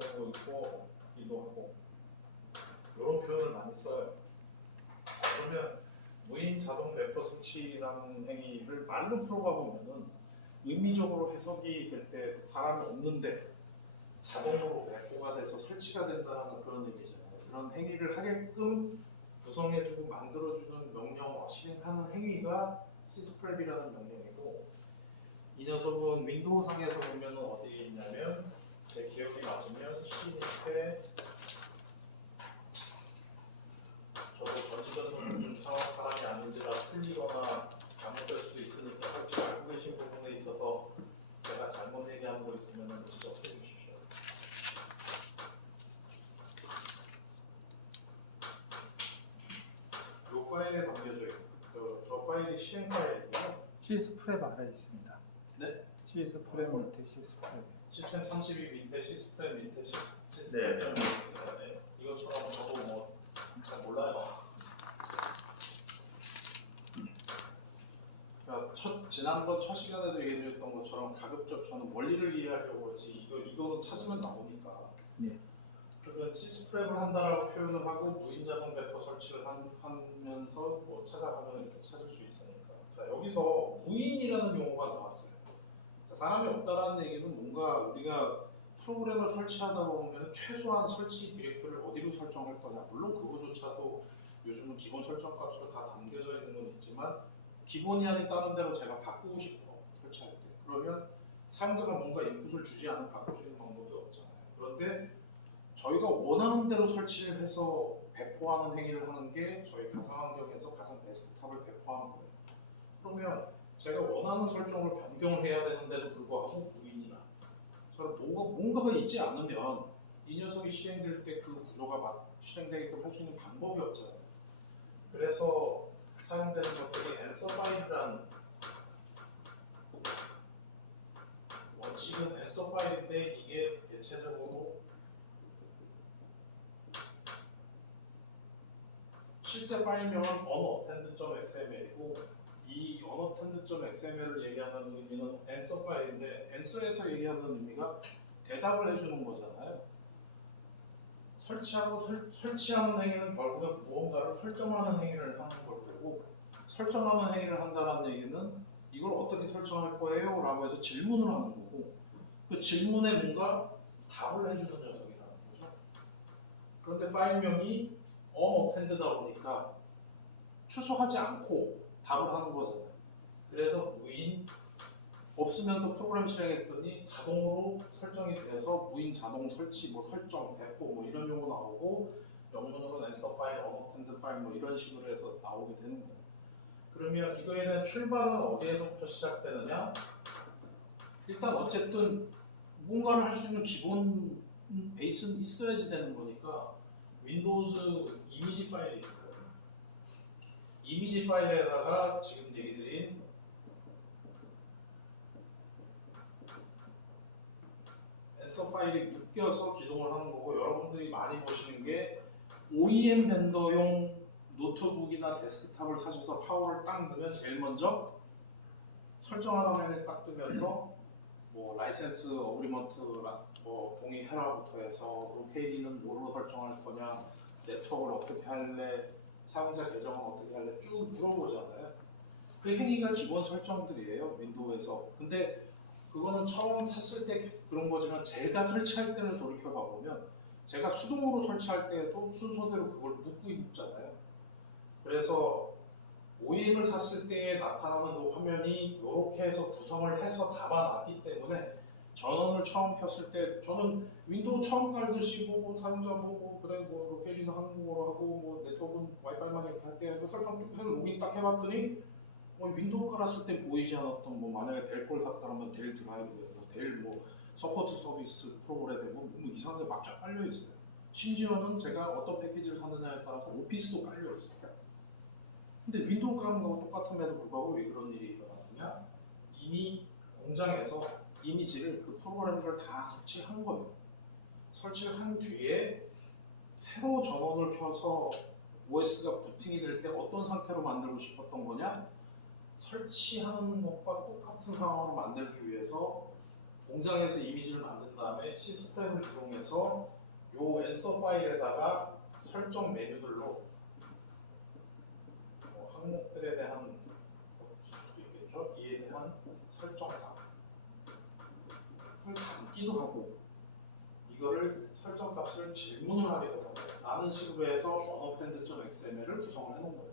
경우도 있기도 하고 이런 표현을 많이 써요. 그러면 무인 자동 배포 설치라는 행위를 말로 풀어가 보면은 의미적으로 해석이 될 때 사람이 없는데 자동으로 배포가 돼서 설치가 된다는 그런 의미잖아요. 그런 행위를 하게끔 구성해주고 만들어주는 명령, 실행하는 행위가 시스프랩이라는 명령이고, 이 녀석은 윈도우 상에서 보면 어디에 있냐면, 제 기억이 맞으면 C 밑에 저도 전지전선 사람이 아닌지라 틀리거나 잘못될 수도 있으니까 혹시 알고 계신 부분에 있어서 제가 잘못 얘기한 거 있으면 지적해 주십시오. 이 파일에 담겨져 있고 저 파일이 실행 파일이고요. 시스프랩 아래 있습니다. 네? 시스프랩 밑에 시스프랩 있습니다. 시스템 32 밑에 시스템 밑에 시스템 좀 있습니다. 네. 이것처럼 저도 뭐 잘 몰라요. 그러니까 지난번 첫 시간에도 얘기해드렸던 것처럼 가급적 저는 원리를 이해하려고 그러지 이거는 찾으면 나오니까. 네. 그러면 시스프랩을 한다라고 표현을 하고 무인자동 배포 설치를 하면서 뭐 찾아가면 이렇게 찾을 수 있으니까. 자, 여기서 무인이라는 용어가 나왔어요. 자, 사람이 없다라는 얘기는 뭔가 우리가 프로그램을 설치하다 보면 최소한 설치 디렉토리를 어디로 설정할 거냐. 물론 그거조차도 요즘은 기본 설정 값으로 다 담겨져 있는 건 있지만 기본이 아닌 다른 데로 제가 바꾸고 싶어 설치할 때. 그러면 사용자가 뭔가 인풋을 주지 않으면 바꿀 수 있는 방법이 없잖아요. 그런데 저희가 원하는 대로 설치를 해서 배포하는 행위를 하는 게 저희 가상 환경에서 가상 데스크탑을 배포하는 거예요. 그러면 제가 원하는 설정으로 변경을 해야 되는데도 불구하고 무인이다. 뭔가가 있지 않으면 이 녀석이 실행될 때 그 구조가 실행되게끔 할 수 있는 방법이 없잖아요. 그래서 사용되는 것들이 answer file이라는 원칙은 answer file인데 이게 대체적으로 실제 파일명은 unattended.xml이고 이 unattended.xml을 얘기하는 의미는 answer 파일인데 answer에서 얘기하는 의미가 대답을 해주는 거잖아요. 설치하는 행위는 결국은 무언가를 설정하는 행위를 하는 걸 거고 설정하는 행위를 한다는 얘기는 이걸 어떻게 설정할 거예요? 라고 해서 질문을 하는 거고 그 질문에 뭔가 답을 해주는 녀석이라는 거죠. 그런데 파일명이 unattended다 보니까 출석하지 않고 답을 하는 거잖아요. 그래서 무인 없으면서 프로그램 실행했더니 자동으로 설정이 돼서 무인 자동 설치, 뭐 설정, 배포 뭐 이런 용어 나오고 영문으로는 answer file, unattended file 뭐 이런 식으로 해서 나오게 되는 거예요. 그러면 이거에 대한 출발은 어디에서부터 시작되느냐? 일단 어쨌든 뭔가를 할 수 있는 기본 베이스는 있어야지 되는 거니까 윈도우즈 이미지 파일이 있어요. 이미지 파일에다가 지금 얘기 드린 answer 파일이 묶여서 기동을 하는 거고 여러분들이 많이 보시는 게 OEM 벤더용 노트북이나 데스크탑을 사셔서 파워를 딱 넣으면 제일 먼저 설정하는 화면에 딱 뜨면서 뭐 라이센스 어그리먼트 뭐 동의해라부터 해서 로케이리는 뭐로 설정할 거냐, 네트워크를 어떻게 할래, 사용자 계정은 어떻게 할래 쭉 물어보잖아요. 그 행위가 기본 설정들이에요 윈도우에서. 근데 그거는 처음 샀을 때 그런 거지만 제가 설치할 때를 돌이켜 봐보면 제가 수동으로 설치할 때도 순서대로 그걸 묶잖아요. 그래서 OEM을 샀을 때 나타나는 그 화면이 이렇게 해서 구성을 해서 담아놨기 때문에 전원을 처음 켰을 때 저는 윈도우 처음 깔듯이 보고 사용자 보고 그래 뭐 로케이리는 한국어로 하고 뭐 네트워크는 와이파이만 이렇게 할게 해서 설정 뚝 해서 로그인 딱 해봤더니 윈도우 깔았을 때 보이지 않았던 뭐 만약에 델 걸 샀다면 델 드라이브, 델 뭐 서포트 서비스 프로그램에 뭐 이상한 게 막 쫙 깔려 있어요. 심지어는 제가 어떤 패키지를 샀느냐에 따라서 오피스도 깔려 있어요. 근데 윈도우 깔은 거하고 똑같음에도 불구하고 왜 그런 일이 일어나느냐? 이미 공장에서 이미지를 그 프로그램들을 다 설치한 거예요. 설치를 한 뒤에 새로 전원을 켜서 OS가 부팅이 될 때 어떤 상태로 만들고 싶었던 거냐? 설치하는 것과 똑같은 상황으로 만들기 위해서 공장에서 이미지를 만든 다음에 시스프랩을 이용해서 요 엔서 파일에다가 설정 메뉴들로 항목들에 대한 수도 있겠죠. 이에 대한 설정값을 담기도 하고 이거를 설정값을 질문을 하기도 하고 라는 식으로 해서 unappend.xml을 구성을 해놓은 거예요.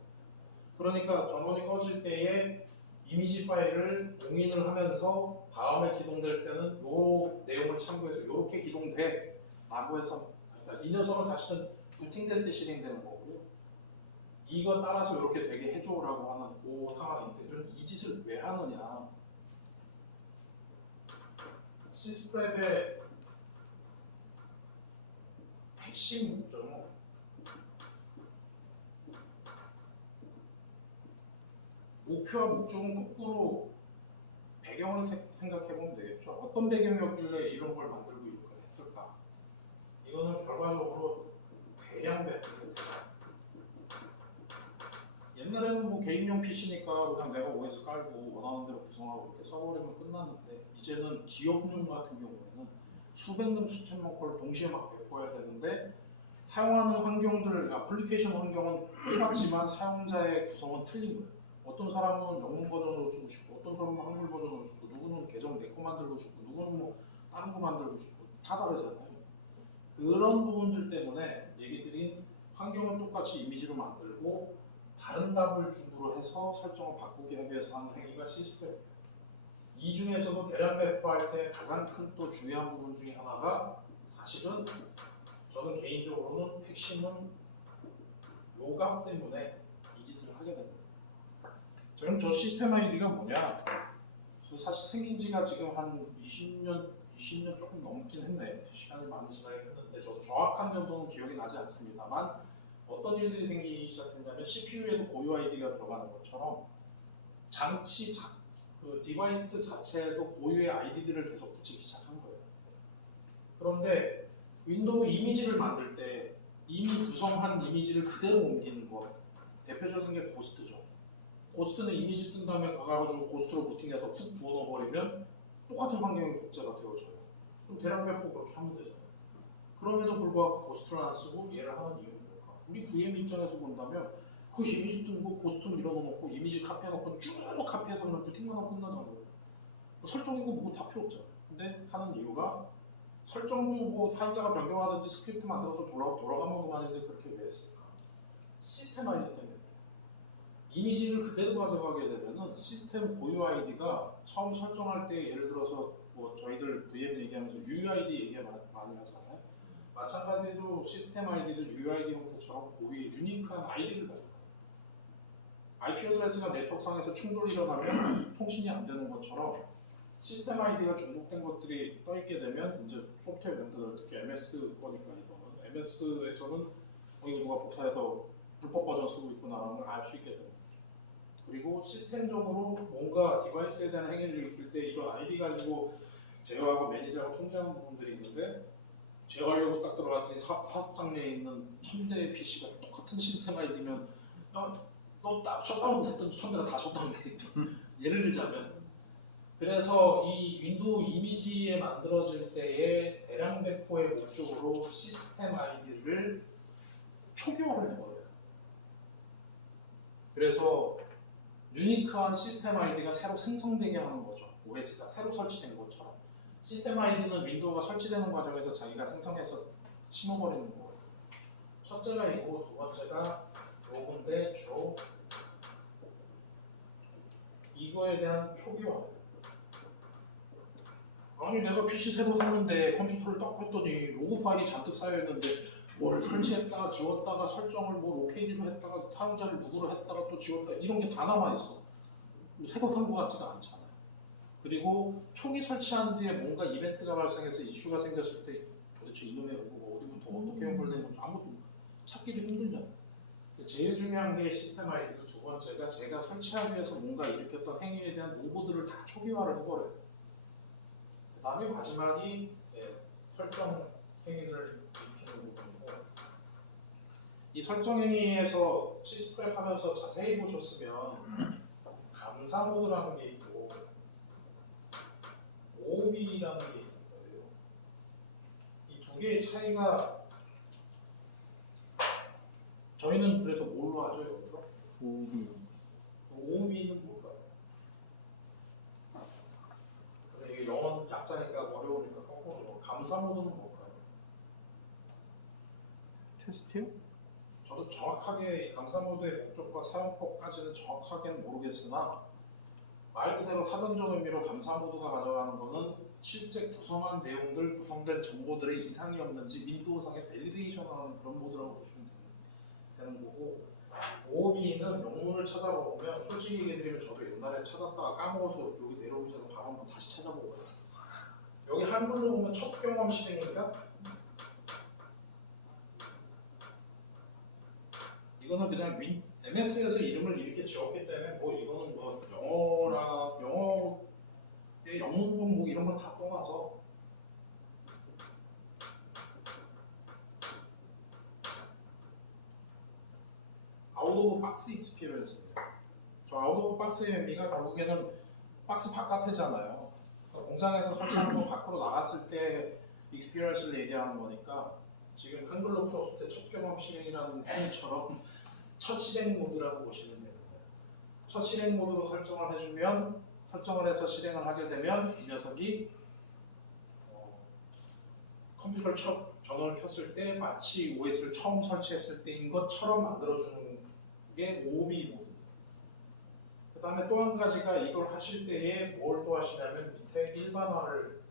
그러니까 전원이 꺼질 때에 이미지 파일을 공인을 하면서 다음에 기동될 때는 요 내용을 참고해서 이렇게 기동돼 라고 해서 그러니까 이 녀석은 사실은 부팅될 때 실행되는 거고요. 이거 따라서 이렇게 되게 해줘라고 하는 그 상황인데 그럼 이 짓을 왜 하느냐. 시스프랩의 핵심 목적은 목표와 목적은 거꾸로 배경을 생각해보면 되겠죠. 어떤 배경이었길래 이런 걸 만들고 이걸 했을까? 이거는 결과적으로 대량 배포입니다. 옛날에는 뭐 개인용 PC니까 그냥 내가 OS 깔고 원하는 대로 구성하고 이렇게 써버리면 끝났는데 이제는 기업용 같은 경우에는 수백 명, 수천만 걸 동시에 막 배포해야 되는데 사용하는 환경들, 애플리케이션 환경은 똑같지만 사용자의 구성은 틀린 거예요. 어떤 사람은 영문 버전으로 쓰고 싶고 어떤 사람은 한글 버전으로 쓰고 누구는 계정 내 거 만들고 싶고 누구는 뭐 다른 거 만들고 싶고 다 다르잖아요. 그런 부분들 때문에 얘기 드린 환경은 똑같이 이미지로 만들고 다른 답을 중으로 해서 설정을 바꾸게 하기 위해서 하는 행위가 시스템이에요. 이 중에서도 대량 배포할 때 가장 큰 또 중요한 부분 중에 하나가 사실은 저는 개인적으로는 핵심은 요감 때문에 이 짓을 하게 됩니다. 지금 저 시스템 아이디가 뭐냐? 사실 생긴 지가 지금 한 20년 조금 넘긴 했네. 시간이 많이 지나긴 했는데 저도 정확한 연도는 기억이 나지 않습니다만 어떤 일들이 생기기 시작했냐면 CPU에도 고유 아이디가 들어가는 것처럼 그 디바이스 자체에도 고유의 아이디들을 계속 붙이기 시작한 거예요. 그런데 윈도우 이미지를 만들 때 이미 구성한 이미지를 그대로 옮기는 거 대표적인 게 고스트죠. 고스트는 이미지 뜬 다음에 가가지고 고스트로 부팅해서 푹 넣어버리면 똑같은 환경이 복제가 되어져요. 그럼 대량 배포 그렇게 하면 되잖아요. 그럼에도 불구하고 고스트를 안 쓰고 얘를 하는 이유는 뭘까? 우리 VM 입장에서 본다면 그 이미지 뜬 거 고스트 밀어넣고 이미지 카피해놓고 쭉 카피해서 그냥 부팅만 하고 끝나잖아요. 뭐 설정이고 뭐고 다 필요 없잖아요. 근데 하는 이유가 설정도 뭐 사용자가 변경하든지 스크립트 만들어서 돌아가면 그만인데 그렇게 왜 했을까? 시스템 아이디 때문에. 이미지를 그대로 가져가게 되면은 시스템 고유 아이디가 처음 설정할 때 예를 들어서 뭐 저희들 VM 얘기하면서 UUID 얘기 많이 하잖아요. 마찬가지로 시스템 아이디도 UUID 형태처럼 고유의 유니크한 아이디를 가져가요. IP 어드레스가 네트워크상에서 충돌이 일어나면 통신이 안 되는 것처럼 시스템 아이디가 중복된 것들이 떠있게 되면 이제 소프트웨어 vendor 특히 MS 거니까 이거는 MS에서는 이거 누가 복사해서 불법 버전 쓰고 있구나라는 걸 알 수 있게 되는 거죠. 그리고 시스템적으로 뭔가 디바이스에 대한 행위를 일으킬 때 이런 아이디 가지고 제어하고 매니저하고 통제하는 부분들이 있는데 제어하려고 딱 들어갔더니 사업장내에 있는 1000대의 PC가 똑같은 시스템 아이디면 너 딱 셧다운 됐던 1000대가 다 셧다운 되겠죠. 예를 들자면 그래서 이 윈도우 이미지에 만들어질 때의 대량 배포의 목적으로 시스템 아이디를 초기화를 해버려요. 그래서 유니크한 시스템 아이디가 새로 생성되게 하는 거죠. OS가 새로 설치된 것처럼. 시스템 아이디는 윈도우가 설치되는 과정에서 자기가 생성해서 심어버리는 거예요. 첫째가 이고 두 번째가 요건데 주로 이거에 대한 초기화예요. 아니 내가 PC 새로 샀는데 컴퓨터를 딱 껐더니 로그 파일이 잔뜩 쌓여있는데 뭘 설치했다가 지웠다가 설정을 뭐 로케이를 했다가 사용자를 누구를 했다가 또 지웠다 이런 게 다 남아있어. 새로 산 것 같지가 않잖아요. 그리고 초기 설치한 뒤에 뭔가 이벤트가 발생해서 이슈가 생겼을 때 도대체 이놈의 로그가 어디부터 어떻게 연결된 건지 아무것도 찾기도 힘들잖아요. 제일 중요한 게 시스템 아이디고 두 번째가 제가 설치하기 위해서 뭔가 일으켰던 행위에 대한 로고들을 다 초기화를 해버려요. 그 다음에 마지막이 설정 행위를 일으키는 부분이고 이 설정 행위에서 시스프랩 하면서 자세히 보셨으면 감사 모드라는 게 있고 OOB라는 게 있을 거예요. 이 두 개의 차이가 저희는 그래서 뭘로 하죠 여기서? 오비. OOB는 뭘까요? 이게 영어 약자니까 어려우니까 거꾸로 감사모드는 뭘까요? 테스트요? 저도 정확하게 감사모드의 목적과 사용법까지는 정확하게는 모르겠으나 말 그대로 사전적 의미로 감사모드가 가져가는 것은 실제 구성한 내용들, 구성된 정보들의 이상이 없는지 윈도우상에 밸리데이션하는 그런 모드라고 보시면 되는 거고, OOB는 영문을 찾아보면 솔직히 얘기해드리면 저도 옛날에 찾았다가 까먹어서 여기 내려오기 전에 바로 한번 다시 찾아보고 그랬어요. 여기 한글로 보면 첫 경험 실행인가? 이거는 그냥 MS에서 이름을 이렇게 지었기 때문에 뭐 이거는 뭐 영어의 영문법 뭐 이런 걸 다 떠나서 아웃 오브 박스 익스피리언스입니다. 저 아웃 오브 박스의 의미가 결국에는 박스 바깥이잖아요. 그러니까 공장에서 설치하는 거 밖으로 나갔을 때 익스피리언스를 얘기하는 거니까 지금 한글로 풀었을 때 첫 경험 실행이라는 행위처럼 첫 실행 모드라고 보시면 됩니다. 첫 실행 모드로 설정을 해주면 설정을 해서 실행을 하게 되면 이 녀석이 컴퓨터를 전원을 켰을 때 마치 OS를 처음 설치했을 때인 것처럼 만들어주는 게 OOB 모드입니다. 그 다음에 또 한 가지가 이걸 하실 때에 뭘 또 하시냐면 밑에 일반화를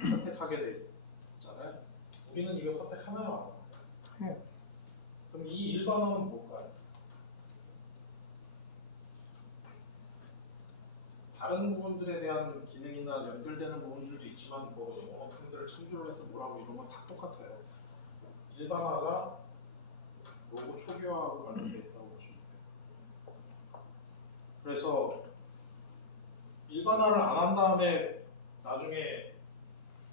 선택하게 돼 있잖아요. 우리는 이거 선택하나요? 해요. 그럼 이 일반화는 뭘까요? 다른 부분들에 대한 기능이나 연결되는 부분들도 있지만 뭐 영어 term들을 참조를 해서 뭐라고 이런 건 다 똑같아요. 일반화가 로고 초기화하고 관련되어 있다고 보시면 돼요. 그래서 일반화를 안 한 다음에 나중에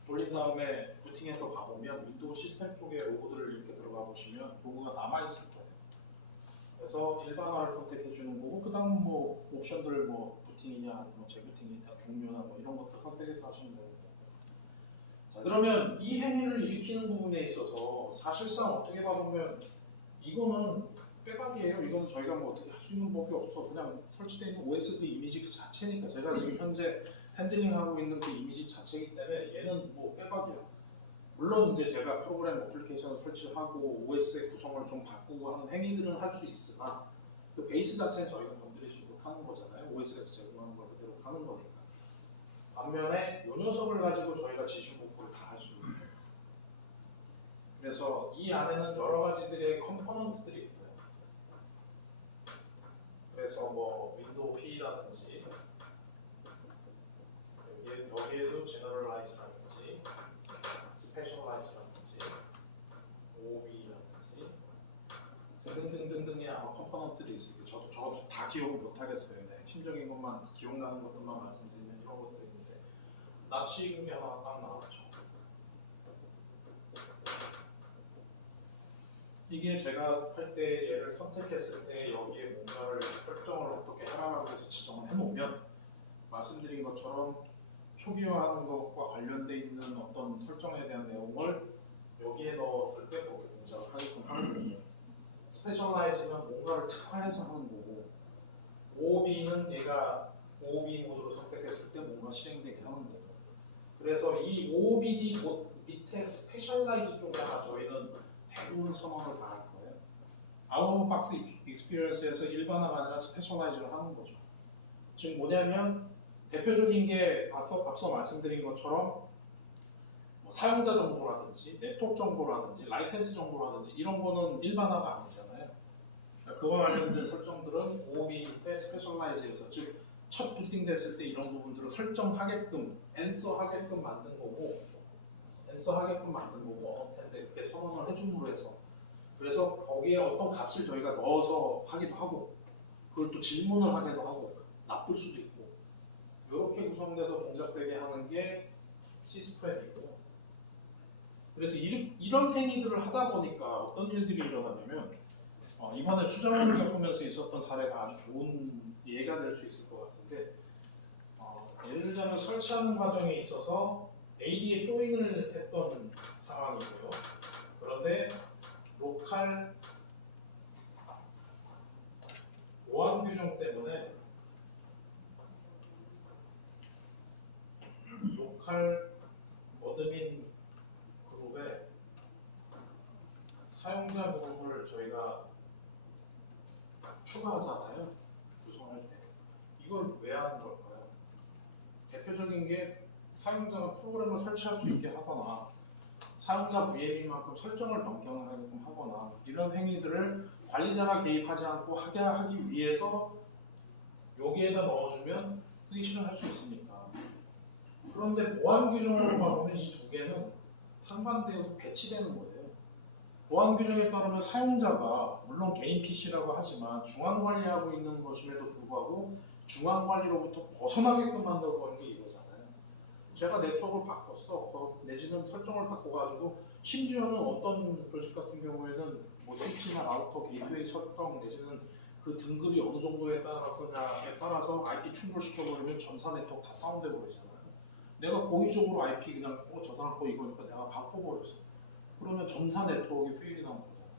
돌린 다음에 부팅해서 가보면 윈도우 시스템 쪽에 로고들을 이렇게 들어가 보시면 로고가 남아있을 거예요. 그래서 일반화를 선택해 주는 거고, 그 다음 뭐 옵션들 뭐 부팅이냐, 뭐 재부팅이냐, 종료나 뭐 이런 것들 선택해서 하시면 되는 거고. 자, 그러면 이 행위를 일으키는 부분에 있어서 사실상 어떻게 봐보면 이거는 빼박이에요. 이거는 저희가 뭐 어떻게 할 수 있는 법이 없어. 그냥 설치되어 있는 OS 그 이미지 그 자체니까, 제가 지금 현재 핸들링하고 있는 그 이미지 자체이기 때문에 얘는 뭐 빼박이야. 물론 이제 제가 프로그램 어플리케이션을 설치하고 OS의 구성을 좀 바꾸고 하는 행위들은 할 수 있으나 그 베이스 자체는 저희가 건드리지 못하는 거잖아요. OS에서 제공하는 걸 그대로 하는 거니까. 반면에 이 녀석을 가지고 저희가 지시 복구를 다 할 수 있는 거예요. 그래서 이 안에는 여러 가지들의 컴포넌트들이 있어요. 그래서 뭐 윈도우 P라든지 여기에도 제너럴라이즈라든지 스페셜라이즈라든지 OOB라든지 등등등등의 아마 컴포넌트들이 있을 거예요. 저도 다 기억을 못 하겠어요. 네, 핵심적인 것만 기억나는 것들만 말씀드리면 이런 것들이 있는데 나치 게 하나 딱 나왔죠. 이게 제가 할 때 얘를 선택했을 때 여기에 뭔가를 설정을 어떻게 하라고 해서 지정을 해놓으면 말씀드린 것처럼 초기화하는 것과 관련돼 있는 어떤 설정에 대한 내용을 여기에 넣었을 때 그렇게 동작을 하게끔 하는 거예요. 스페셜라이즈는 뭔가를 특화해서 하는 거고, OOB는 얘가 OOB 모드로 선택했을 때 뭔가 실행되게 하는 거고. 그래서 이 OOBD 밑에 스페셜라이즈 쪽에다가 저희는 대부분 선언을 다 할 거예요. 아웃 오브 박스 익스피리언스에서 일반화가 아니라 스페셜라이즈를 하는 거죠. 즉 뭐냐면 대표적인 게 앞서 말씀드린 것처럼 뭐 사용자 정보라든지 네트워크 정보라든지 라이센스 정보라든지 이런 거는 일반화가 아니잖아요. 그러니까 그와 관련된 설정들은 OOB 밑에 스페셜라이즈에서 즉 첫 부팅됐을 때 이런 부분들을 설정하게끔 앤서하게끔 만든 거고, 텐데 이렇게 선언을 해줌으로 해서, 그래서 거기에 어떤 값을 저희가 넣어서 하기도 하고 그걸 또 질문을 하기도 하고 나쁠 수도 있고 이렇게 구성돼서 동작되게 하는 게 시스프렘이고요. 그래서 이런 행위들을 하다 보니까 어떤 일들이 일어나냐면 이번에 수정을 겪으면서 있었던 사례가 아주 좋은 예가 될 수 있을 것 같은데 예를 들자면 설치하는 과정에 있어서 AD에 조인을 했던 상황이고요. 그런데 로컬 보안 규정 때문에 로컬 어드민 그룹에 사용자 그룹을 저희가 추가하잖아요. 구성할 때. 이걸 왜 하는 걸까요? 대표적인 게 사용자가 프로그램을 설치할 수 있게 하거나 사용자 VM인 만큼 설정을 변경하게끔 하거나 이런 행위들을 관리자가 개입하지 않고 하기 위해서 여기에다 넣어주면 쓰기 실현할 수 있으니까. 그런데 보안 규정으로 봐보면 이 두 개는 상반되어서 배치되는 거예요. 보안 규정에 따르면 사용자가 물론 개인 PC라고 하지만 중앙 관리하고 있는 것임에도 불구하고 중앙 관리로부터 벗어나게끔 만들어버린 게 이거잖아요. 제가 네트워크를 바꿨어. 내지는 설정을 바꿔가지고 심지어는 어떤 조직 같은 경우에는 뭐 스위치나 라우터 게이트웨이 설정 내지는 그 등급이 어느 정도에 따라서 IP 충돌시켜버리면 전사 네트워크 다 다운되고 그러잖아요. 내가 고의적으로 IP 그냥 저 사람 거 이거니까 내가 바꿔버렸어. 그러면 전사 네트워크에 페일이 나온 거잖아요.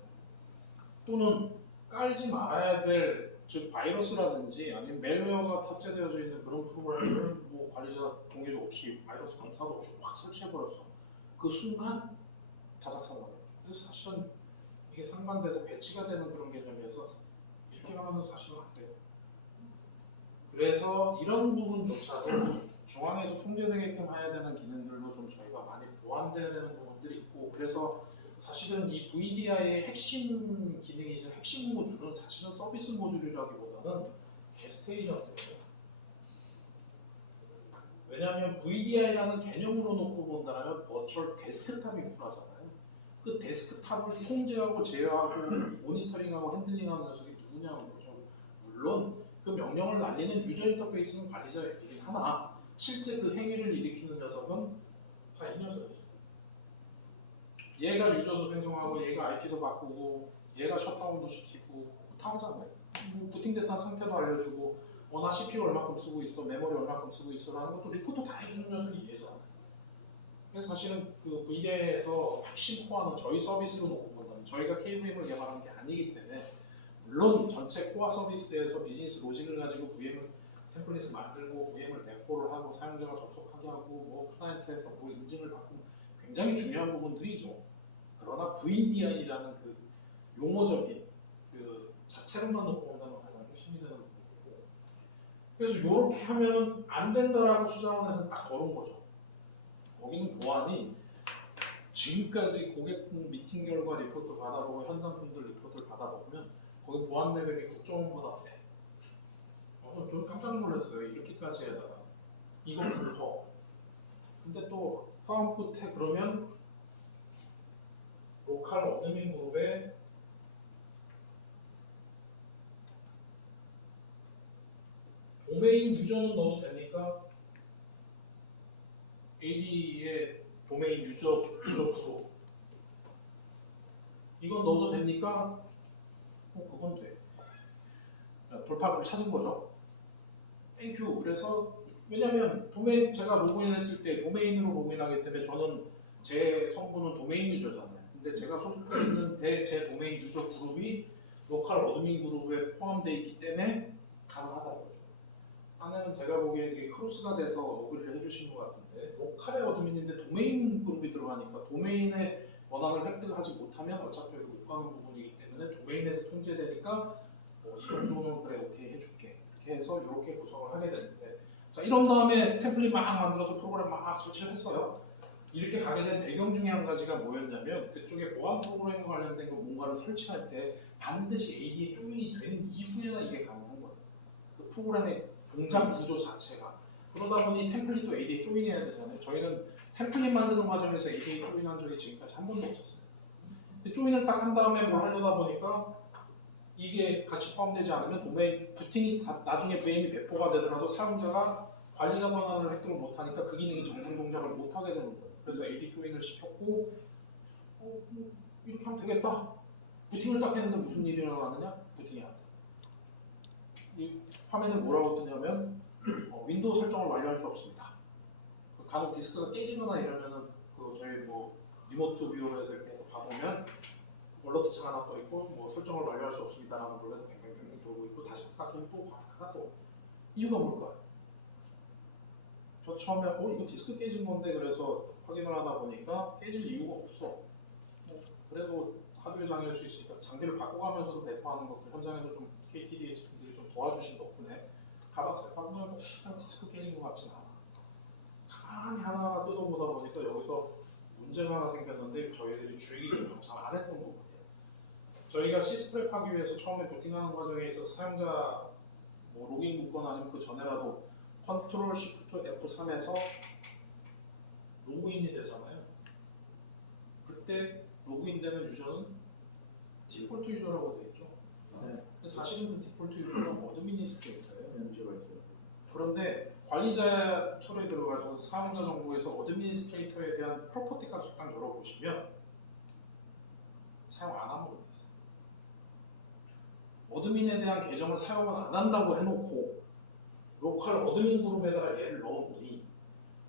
또는 깔지 말아야 될 즉 바이러스라든지 아니면 멜웨어가 탑재되어져 있는 그런 프로그램을 뭐 관리자 동의도 없이 바이러스 검사도 없이 확 설치해버렸어. 그 순간 다작살나요. 그래서 사실은 이게 상반돼서 배치가 되는 그런 개념이어서 이렇게 가면 사실은 안 돼요. 그래서 이런 부분조차도 중앙에서 통제되게끔 해야 되는 기능들도 좀 저희가 많이 보완돼야 되는 부분들이 있고 그래서 사실은 이 VDI의 핵심 기능이자 핵심 모듈은 사실은 서비스 모듈이라기보다는 게스트 에이전트예요. 왜냐하면 VDI라는 개념으로 놓고 본다면 버추얼 데스크탑이 필요하잖아요. 그 데스크탑을 통제하고 제어하고 모니터링하고 핸들링하는 녀석이 누구냐는 거죠. 물론 그 명령을 날리는 유저 인터페이스는 관리자 있긴 하나 실제 그 행위를 일으키는 녀석은 다 이 녀석이죠. 얘가 유저도 생성하고 얘가 IP도 바꾸고 얘가 셧다운도 시키고 다 하잖아요. 뭐 부팅됐다는 상태도 알려주고 나 CPU 얼마큼 쓰고 있어 메모리 얼마큼 쓰고 있어 라는 것도 리포트 다 해주는 녀석이 얘잖아요. 그래서 사실은 그 VDI에서 핵심 코어는 저희 서비스로 놓고 본다면 저희가 KVM을 개발한 게 아니기 때문에 물론 전체 코어 서비스에서 비즈니스 로직을 가지고 VM을 템플릿을 만들고 VM을 배포를 하고 사용자가 접속하게 하고 뭐 클라이언트에서 뭐 인증을 받고 굉장히 중요한 부분들이죠. 그러나 VDI라는 그 용어적인 그 자체로만 놓고 본다면 가장 핵심이 되는 부분이고 그래서 이렇게 하면은 안 된다라고 수자원에서 딱 걸은 거죠. 거기는 보안이 지금까지 고객 미팅 결과 리포트 받아보고 현장 분들 리포트를 받아보면 거기 보안 레벨이 국정원보다 세. 좀 깜짝 놀랐어요. 이렇게까지 해야 되나. 이거 불허. 근데 또 다음 끝에 그러면 로컬 어드민 그룹에 도메인 유저는 넣어도 됩니까? AD의 도메인 유저 그룹 이건 넣어도 됩니까? 그건 돼. 돌파구를 찾은 거죠. 땡큐. 그래서 왜냐면 도메인 제가 로그인했을 때 도메인으로 로그인하기 때문에 저는 제 성분은 도메인 유저잖아요. 근데 제가 소속되어 있는 제 도메인 유저 그룹이 로컬 어드민 그룹에 포함되어 있기 때문에 가능하다 이거죠. 안에는 제가 보기에 이게 크로스가 돼서 로그인을 해주신 것 같은데 로컬의 어드민인데 도메인 그룹이 들어가니까 도메인의 권한을 획득하지 못하면 어차피 못 가는 부분이기 때문에 도메인에서 통제되니까 이 정도는 그래 오케이 해줄게 이렇게 해서 이렇게 구성을 하게 되는데 자 이런 다음에 템플릿 막 만들어서 프로그램 막 설치를 했어요. 이렇게 가게 된 배경 중에 한 가지가 뭐였냐면 그쪽에 보안 프로그램과 관련된 거 뭔가를 설치할 때 반드시 AD에 조인이 된 이후에나 이게 가능한 거예요. 그 프로그램의 동작 구조 자체가 그러다 보니 템플릿도 AD에 조인해야 되잖아요. 저희는 템플릿 만드는 과정에서 AD에 조인한 적이 지금까지 한 번도 없었어요. 근데 조인을 딱 한 다음에 뭘 하려다 보니까 이게 같이 포함되지 않으면 도메인 부팅이 나중에 VM이 배포가 되더라도 사용자가 관리자 권한을 획득을 못하니까 그 기능이 정상 동작을 못하게 되는 거예요. 그래서 AD 조인을 시켰고 이렇게 하면 되겠다. 부팅을 딱 했는데 무슨 일이 일어나느냐? 부팅이 안 돼. 이 화면에 뭐라고 뜨냐면 윈도우 설정을 완료할 수 없습니다. 간혹 디스크가 깨지거나 이러면은 저희 리모트 뷰어로 해서 이렇게 해서 봐보면 얼러트가 하나 떠 있고 설정을 완료할 수 없습니다라는 걸로 뱅뱅뱅 돌고 있고 다시 딱 끼면 또 하나 또 이유가 뭘까요? 저 처음에 이거 디스크 깨진 건데 그래서 확인을 하다 보니까 깨질 이유가 없어. 그래도 하드웨어 장애일 수 있으니까 장비를 바꿔가면서도 배포하는 것들 현장에서 좀 KTDS 분들이 좀 도와주신 덕분에 가봤어요. 바꾸면 디스크 깨진 것 같진 않아. 가만히 하나 뜯어보다 보니까 여기서 문제가 하나 생겼는데 저희들이 주의 잘 안 했던 것 같아요. 저희가 시스프랩 하기 위해서 처음에 부팅하는 과정에 있어 사용자 로그인 묻거나 아니면 그 전에라도 컨트롤 시프트 F3에서 로그인이 되잖아요. 그때 로그인되는 유저는 디폴트 유저라고 되어 있죠. 네. 근데 사실은 그 디폴트 유저가 어드미니스트레이터예요. 문제가 있죠. 그런데 관리자 툴에 들어가셔서 사용자 정보에서 어드미니스트레이터에 대한 프로퍼티 값을 딱 열어보시면 사용 안 하는 거 있어요. 어드민에 대한 계정을 사용을 안 한다고 해놓고 로컬 어드민 그룹에다가 얘를 넣어보니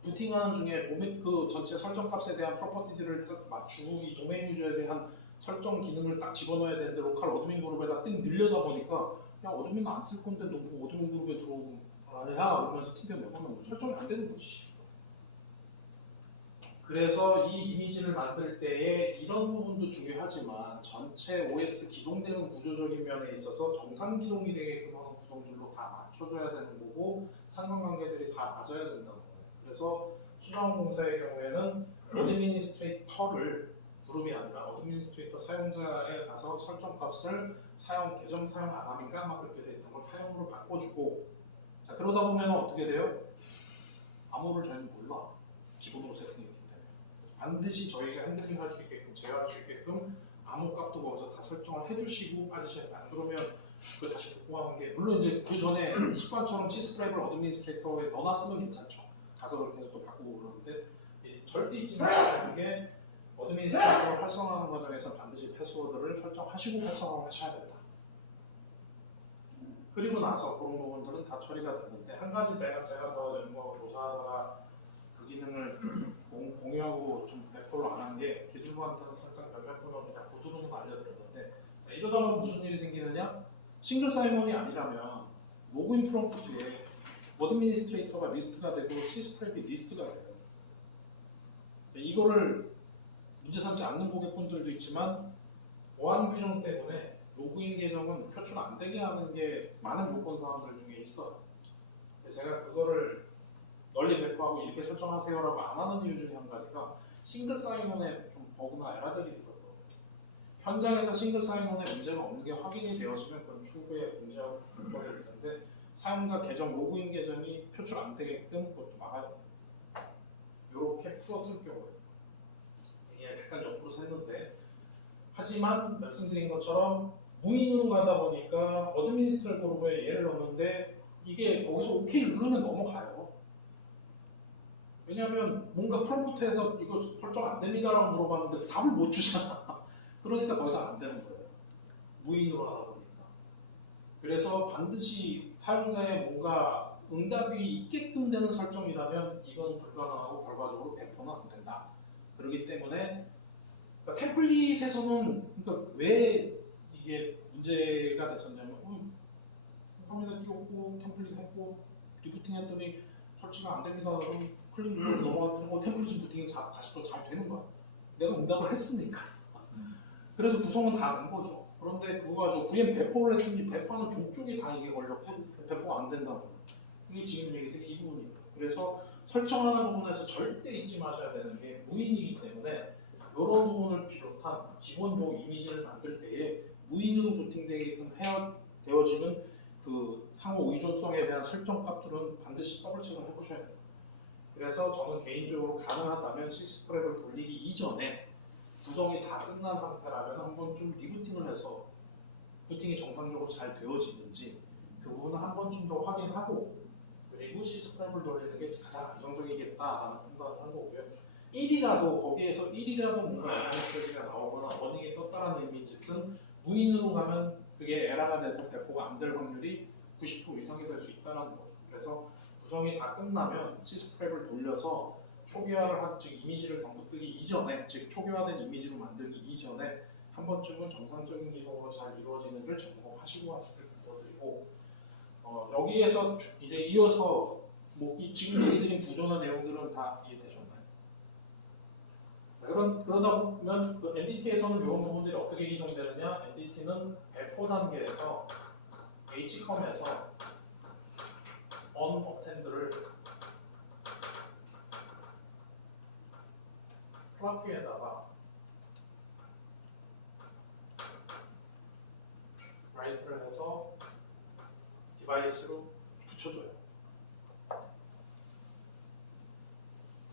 부팅하는 중에 그 전체 설정 값에 대한 프로퍼티들을 딱 맞추고 이 도메인 유저에 대한 설정 기능을 딱 집어넣어야 되는데 로컬 어드민 그룹에다 띵 늘려다 보니까 그냥 어드민 안 쓸 건데 너무 어드민 그룹에 들어오면 아니야 이러면서 튕겨내보면 설정이 안 되는 거지. 그래서 이 이미지를 만들 때에 이런 부분도 중요하지만 전체 OS 기동되는 구조적인 면에 있어서 정상 기동이 되게끔 하는 구성들로 다 맞춰줘야 되는 거고 상관관계들이 다 맞아야 된다는 거예요. 그래서 수정공사의 경우에는 어드미니스트레이터를 부름이 아니라 어드미니스트레이터 사용자에 가서 설정 값을 계정 사용 안 하니까 막 그렇게 돼 있던 걸 사용으로 바꿔주고 자 그러다 보면 어떻게 돼요? 암호를 저희는 몰라. 기본으로 세팅했기 때문에 반드시 저희가 핸들링 할 수 있게끔 제어할 수 있게끔 암호 값도 거기서 다 설정을 해주시고 빠지셔야 돼. 안 그러면 그걸 다시 복구하는 게 물론 이제 그 전에 습관처럼 시스프랩을 어드미니스트레이터에 넣어놨으면 괜찮죠. 가서 그렇게 해서 또 바꾸고 그러는데 절대 잊지 마시는 게 어드미니스트레이터를 활성화하는 과정에서 반드시 패스워드를 설정하시고 활성화를 하셔야 된다. 그리고 나서 그런 부분들은 다 처리가 됐는데 한 가지 제가 더 연구하고 조사하다가 그 기능을 공유하고 좀 배포를 안 한 게 기술부한테는 살짝 별명으로 그냥 보도로는 알려드렸는데 자, 이러다 보면 무슨 일이 생기느냐? 싱글 사인원이 아니라면 로그인 프롬프트에 어드미니스트레이터가 리스트가 되고 시스프랩이 리스트가 돼요. 이거를 문제 삼지 않는 고객분들도 있지만 보안 규정 때문에 로그인 계정은 표출 안 되게 하는 게 많은 요건 사항들 중에 있어요. 제가 그거를 널리 배포하고 이렇게 설정하세요라고 안 하는 이유 중에 한 가지가 싱글 사인온에 좀 버그나 에러들이 있어서 현장에서 싱글 사인온에 문제가 없는 게 확인이 되어지면 그건 추후에 문제가 될 텐데 사용자 계정 로그인 계정이 표출 안 되게끔 그것도 막아야 돼요. 이렇게 풀었을 경우에 이게 약간 옆으로 샜는데 하지만 말씀드린 것처럼 무인으로 가다 보니까 어드미니스트레이터 그룹에 얘를 넣는데 이게 거기서 OK 누르면 넘어가요. 왜냐하면 뭔가 프롬프트에서 이거 설정 안 됩니다라고 물어봤는데 답을 못 주잖아. 그러니까 더 이상 안 되는 거예요. 무인으로 하다 보니까. 그래서 반드시 사용자의 뭔가 응답이 있게끔 되는 설정이라면 이건 불가능하고 결과적으로 배포는 안 된다. 그렇기 때문에 그러니까 템플릿에서는 그러니까 왜 이게 문제가 됐었냐면 화면에 띄웠고 템플릿 했고 리부팅 했더니 설치가 안 됩니다. 그럼 클릭 눌러서 넘어갔더니 템플릿 부팅이 다시 또 잘 되는 거야. 내가 응답을 했으니까. 그래서 구성은 다 된 거죠. 그런데 그거 가지고 VM 배포를 했더니 배포하는 족족이 다 이게 걸렸고 배포가 안 된다고. 이게 지금 얘기들이 이 부분이에요. 그래서 설정하는 부분에서 절대 잊지 마셔야 되는 게 무인이기 때문에 이런 부분을 비롯한 기본용 이미지를 만들 때에 무인으로 부팅되게끔 되어지는 그 상호 의존성에 대한 설정 값들은 반드시 더블 체크를 해보셔야 돼요. 그래서 저는 개인적으로 가능하다면 시스프랩을 돌리기 이전에 구성이 다 끝난 상태라면 한 번쯤 리부팅을 해서 부팅이 정상적으로 잘 되어지는지 그 부분을 한 번쯤 더 확인하고 그리고 시스프랩을 돌리는 게 가장 안정적이겠다라는 판단을 한 거고요. 1이라도 거기에서 1이라도 뭔가 에러 메시지가 나오거나 워닝이 떴다라는 의미인즉슨 무인으로 가면 그게 에러가 돼서 배포가 안 될 확률이 90% 이상이 될 수 있다는 거죠. 그래서 구성이 다 끝나면 시스프랩을 돌려서 초기화를 한, 즉 이미지를 덤프뜨기 이전에, 즉 초기화된 이미지로 만들기 이전에 한 번쯤은 정상적인 기동으로 잘 이루어지는지를 점검하시고 하시길 부탁드리고, 여기에서 이제 이어서 뭐 이 지금 얘기드린 구조나 내용들은 다 이해되셨나요? 자, 그러다 보면 그 NDT에서는 이런 부분들이 어떻게 기동되느냐? NDT는 배포 단계에서 H컴에서 onAttend를 플라피에다가 라이트를 해서 디바이스로 붙여줘요.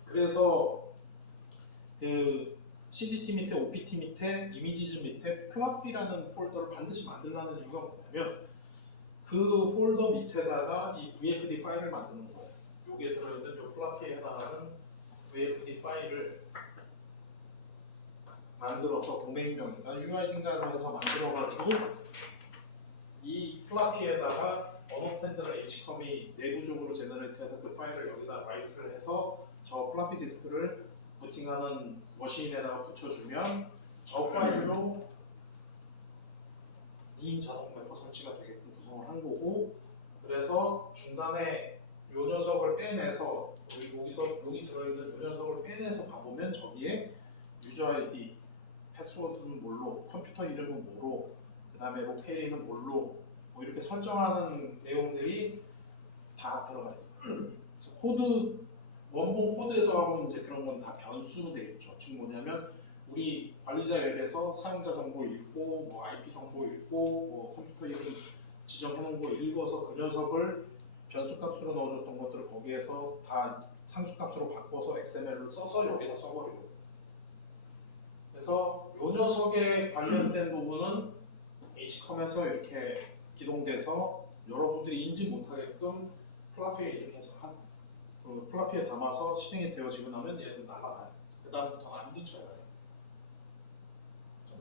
그래서 그 CDT 밑에 OPT 밑에 이미지즈 밑에 플라피라는 폴더를 반드시 만들라는 이유가 뭐냐면 그 폴더 밑에다가 이 VFD 파일을 만드는 거예요. 여기에 들어있는 이 플라피에 해당하는 VFD 파일을 만들어서 도메인명인가 UID인가로 해서 만들어가지고 이 플라피에다가 언어텐드나 H컴이 내부적으로 제너레이트해서 그 파일을 여기다 라이트를 해서 저 플라피 디스크를 부팅하는 머신에다가 붙여주면 저 파일로 님 자동 래퍼 설치가 되게끔 구성을 한 거고, 그래서 중간에 요 녀석을 빼내서 여기 들어있는 요 녀석을 빼내서 봐보면 저기에 유저 아이디, 패스워드는 뭘로, 컴퓨터 이름은 뭐로, 그 다음에 로케이는 뭘로 뭐 이렇게 설정하는 내용들이 다 들어가 있어요. 그래서 코드 원본 코드에서 하면 이제 그런 건 다 변수로 되어 있죠. 즉 뭐냐면 우리 관리자 앱에서 사용자 정보 읽고 뭐 IP 정보 읽고 뭐 컴퓨터 이름 지정해 놓은 거 읽어서 그 녀석을 변수 값으로 넣어줬던 것들을 거기에서 다 상수 값으로 바꿔서 XML로 써서 여기다 써버리고, 그래서 요 녀석에 관련된 부분은 H컴에서 이렇게 기동돼서 여러분들이 인지 못하게끔 플라피에 이렇게 해서 그 플라피에 담아서 실행이 되어지고 나면 얘는 나가요. 그 다음부터는 안 붙여요.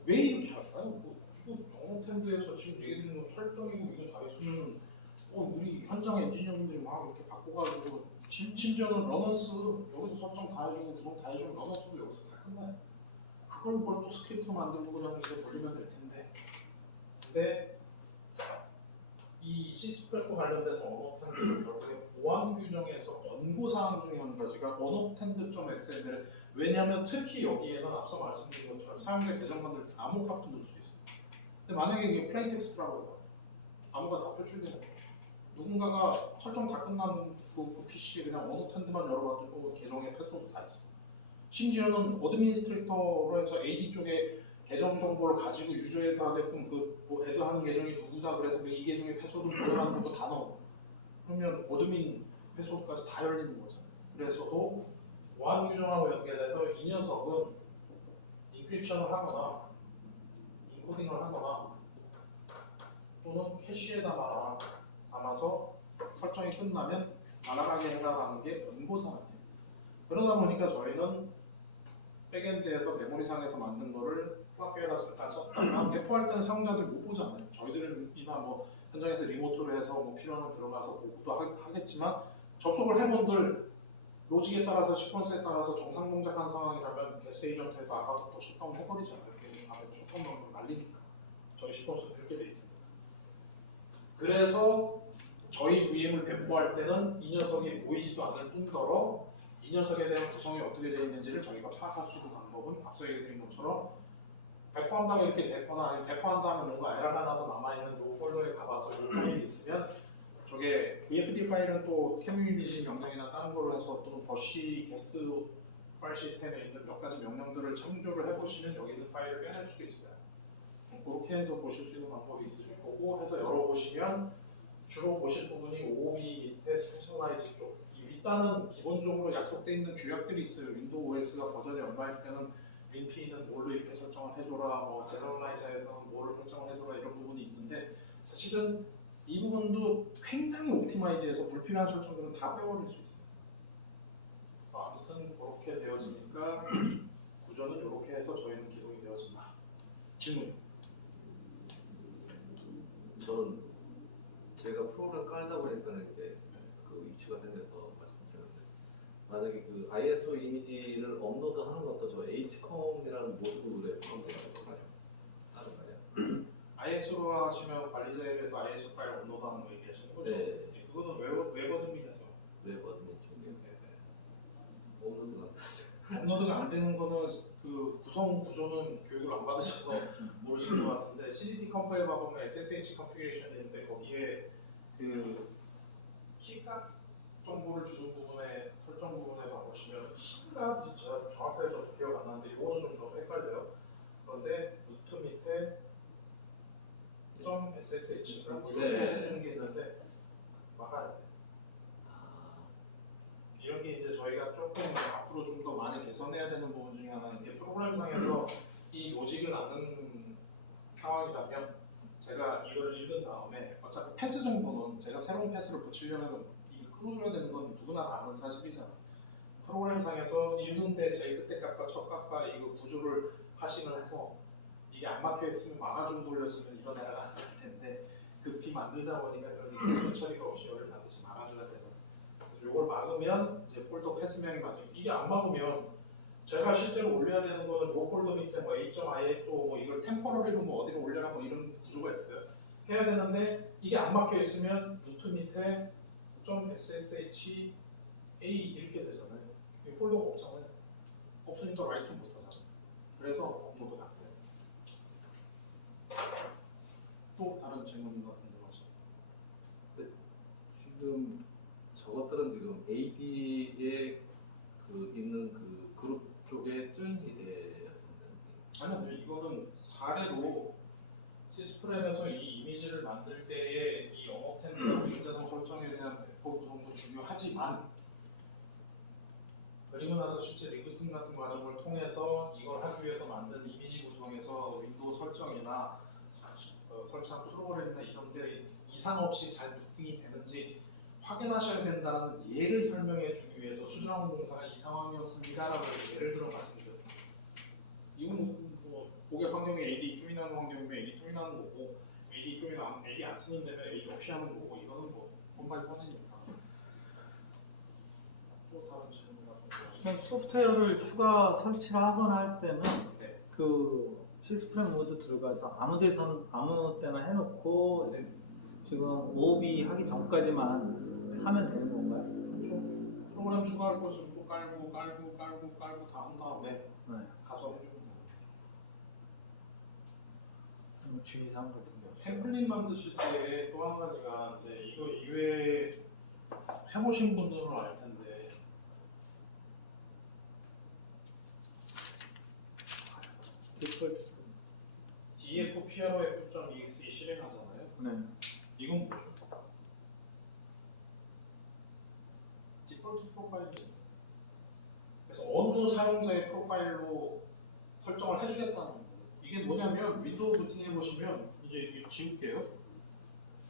왜 이렇게 할까요? 뭐, 이거 언어텐드에서 지금 얘기드리는 거 설정이고 이거 다 있으면 우리 현장 엔지니어분들이 막 이렇게 바꿔가지고 심지어는 러넌스 여기서 설정 다 해주고 구성 다 해주고 러넌스도 여기서 다 끝나요. 그걸 뭘 또 스크립트 만들고 그냥 이제 돌리면 될 텐데. 근데 이 시스프랩과 관련돼서 언어텐드 결국에 보안 규정에서 권고사항 중에 한 가지가 언어텐드.xml. 왜냐하면 특히 여기에는 앞서 말씀드린 것처럼 사용자 계정 만들 때 암호값도 넣을 수 있어요. 근데 만약에 이게 플레인 텍스트라고 해요. 암호가 다 표출되는 거예요. 누군가가 설정 다 끝난 그 PC에 그냥 언어텐드만 열어봤더니 계정에 패스워드 다 있어. 심지어는 어드미니스트레이터로 해서 AD 쪽에 계정 정보를 가지고 유저에다 하게끔 그뭐 애드하는 계정이 누구다 그래서 이 계정의 패스워드 보여라는 것도 다 넣어. 그러면 어드민 패스워드까지 다 열리는 거잖아요. 그래서도 보안 규정하고 연계돼서 이 녀석은 인크립션을 하거나 인코딩을 하거나 또는 캐시에다 담아서 설정이 끝나면 날아가게 해달라는 게 권고사항이에요. 그러다 보니까 저희는 백엔드에서 메모리상에서 만든 거를 플라피에다 잠깐 썼다가 배포할 때는 사용자들이 못 보잖아요. 저희들이나 뭐 현장에서 리모트로 해서 뭐 필요하면 들어가서 보고도 하겠지만 접속을 해본들 로직에 따라서 시퀀스에 따라서 정상 동작한 상황이라면 게스트 에이전트에서 아까부터 셧다운 해버리잖아요. 이렇게 다음에 셧다운 날리니까 저희 시퀀스 그렇게 돼 있습니다. 그래서 저희 VM을 배포할 때는 이 녀석이 보이지도 않을 뿐더러 이 녀석에 대한 구성이 어떻게 되어 있는지를 저희가 파악할 수 있는 방법은 앞서 얘기드린 것처럼 배포한 다음에 이렇게 됐거나 아니면 배포한 다음에 뭔가 에러가 나서 남아있는 요 폴더에 가봐서 요 파일이 있으면 저게 VFD 파일은 또 캐뮤니티 명령이나 다른 걸로 해서 또는 버시 게스트 파일 시스템에 있는 몇 가지 명령들을 참조를 해보시면 여기 있는 파일을 빼낼 수도 있어요. 그렇게 해서 보실 수 있는 방법이 있으실 거고 해서 열어보시면 주로 보실 부분이 OOB 밑에 스페셜라이즈 쪽. 이 윗단은 기본적으로 약속되어 있는 규약들이 있어요. 윈도우 OS가 버전이 얼마일 때는 윈피는 뭘로 이렇게 설정을 해줘라, 뭐 제너럴라이저에서는 뭐를 설정을 해줘라 이런 부분이 있는데 사실은 이 부분도 굉장히 옵티마이즈해서 불필요한 설정들은 다 빼버릴 수 있어요. 그래서 아무튼 그렇게 되어지니까 구조는 이렇게 해서 저희는 기동이 되어진다. 질문? 저는 제가 프로그램 깔다 보니까 이제 그 이슈가 생겨서 만약에 그 ISO 이미지를 업로드하는 것도 저 hcom이라는 모듈에 포함되는 다른가요? ISO로 하시면 관리자앱에서 ISO 파일 업로드하는 거 얘기하시는 거죠? 네. 네, 그거는 웹어드민에서 웹 어드민 쪽이요. 업로드가 업로드가 안 되는 거는 그 구성 구조는 교육을 안 받으셔서 모르시는 것 같은데 CDT 컴파일 봐보면 SSH 컨피그레이션이 있는데 거기에 그 키값 정보를 주는 부분에 설정 부분에 가보시면 키값이 제가 정확하게 저도 기억 안 나는데 이거는 좀 저도 헷갈려요. 그런데 루트 밑에 .ssh라는 걸 해주는 게 있는데 막아야 돼. 이런 게 이제 저희가 조금 앞으로 좀 더 많이 개선해야 되는 부분 중에 하나는 게 프로그램상에서 이 로직을 아는 상황이라면 제가 이걸 읽은 다음에 어차피 패스 정보는 제가 새로운 패스를 붙이려면 이걸 끊어줘야 되는 건 누구나 다 아는 사실이잖아요. 프로그램상에서 읽는 때 제일 끝에 값과 첫 값과 이거 구조를 하싱을 해서 이게 안 막혀 있으면 막아주고 돌렸으면 이런 에러가 안 날 텐데 급히 만들다 보니까 그런 익스텐션 처리가 없이 열을 받듯이 막아줘야 되는. 이걸 막으면 이제 폴더 패스명이 맞으면 이게 안 막으면 제가 실제로 올려야 되는 거는 요 폴더 밑에 뭐 a.if로 뭐 이걸 템포러리로 뭐 어디로 올려라 뭐 이런 구조가 있어요. 해야 되는데 이게 안 막혀 있으면 루트 밑에 .ssh a 이렇게 되잖아요. 이 폴더가 없잖아요. 없으니까 라이트 못 하잖아요. 그래서 업로드가 안 돼요. 또 다른 질문 같은 거 하셨어요? 지금 저것들은 지금 AD에 그 있는 그 그룹 쪽에 증이 돼야 된다는 아니요, 이거는 사례로 시스프렘에서 이 이미지를 만들 때의 이 영어 템플 비자동 설정에 대한 배포 구성도 중요하지만 그리고 나서 실제 리부팅 같은 과정을 통해서 이걸 하기 위해서 만든 이미지 구성에서 윈도우 설정이나 설치한 프로그램이나 이런 데 이상 없이 잘 부팅이 되는지 확인하셔야 된다는 예를 설명해 주기 위해서 수정공사가 이 상황이었습니다라고 예를 들어 말씀드렸다. 이건 뭐 고객 환경에 AD 조인하는 환경이면 AD 조인하는 거고 AD 안 쓰는 데면 AD 없이 하는 거고 이거는 뭐 본발 뻔하니까. 또 다른 질문 같은 거 그냥 소프트웨어를 추가 설치를 하거나 할 때는 네. 그 시스템 모드 들어가서 아무 때나 해놓고 지금 OOB 하기 전까지만 하면 되는 건가요? 그렇죠. 프로그램 추가할 것을 또 깔고 다 한 다음에 네. 가서 해주면 돼요. 주의사항 같은 게 없어요. 템플릿 만드실 때 또 한 가지가 이제 이거 이외에 해보신 분들은 알 텐데 디폴트. DF PROF.exe 실행하잖아요. 네. 이건 뭐죠? 디폴트 프로파일이에요. 그래서 어느 사용자의 프로파일로 설정을 해주겠다는 거예요. 이게 뭐냐면 윈도우 부팅 해보시면 이제 이거 지울게요.